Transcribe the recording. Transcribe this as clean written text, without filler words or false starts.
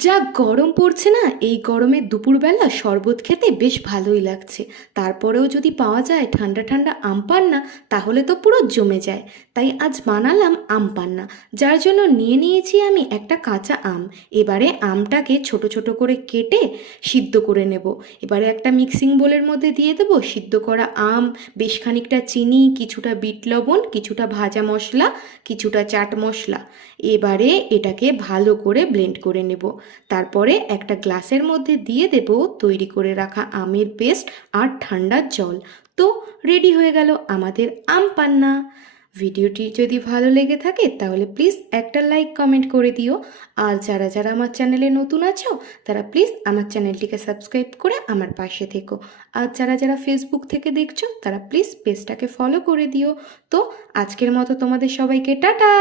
যা গরম পড়ছে না, এই গরমে দুপুরবেলা শরবত খেতে বেশ ভালোই লাগছে। তারপরেও যদি পাওয়া যায় ঠান্ডা ঠান্ডা আম পান্না, তাহলে তো পুরো জমে যায়। তাই আজ বানালাম আম পান্না, যার জন্য নিয়ে নিয়েছি আমি একটা কাঁচা আম। এবারে আমটাকে ছোট ছোট করে কেটে সিদ্ধ করে নেব। এবারে একটা মিক্সিং বোলের মধ্যে দিয়ে দেবো সিদ্ধ করা আম, বেশ খানিকটা চিনি, কিছুটা বিট লবণ, কিছুটা ভাজা মশলা, কিছুটা চাট মশলা। এবারে এটাকে ভালো করে ব্লেন্ড করে নেব। তারপরে একটা গ্লাসের মধ্যে দিয়ে দেব তৈরি করে রাখা আমের পেস্ট আর ঠান্ডা জল। তো রেডি হয়ে গেল আমাদের আম পান্না। ভিডিওটি যদি ভালো লেগে থাকে তাহলে প্লিজ একটা লাইক কমেন্ট করে দিও। আর যারা যারা আমার চ্যানেলে নতুন আছো তারা প্লিজ আমার চ্যানেলটিকে সাবস্ক্রাইব করে আমার পাশে থেকো। আর যারা যারা ফেসবুক থেকে দেখছো তারা প্লিজ পেজটাকে ফলো করে দিও। তো আজকের মতো তোমাদের সবাইকে টাটা।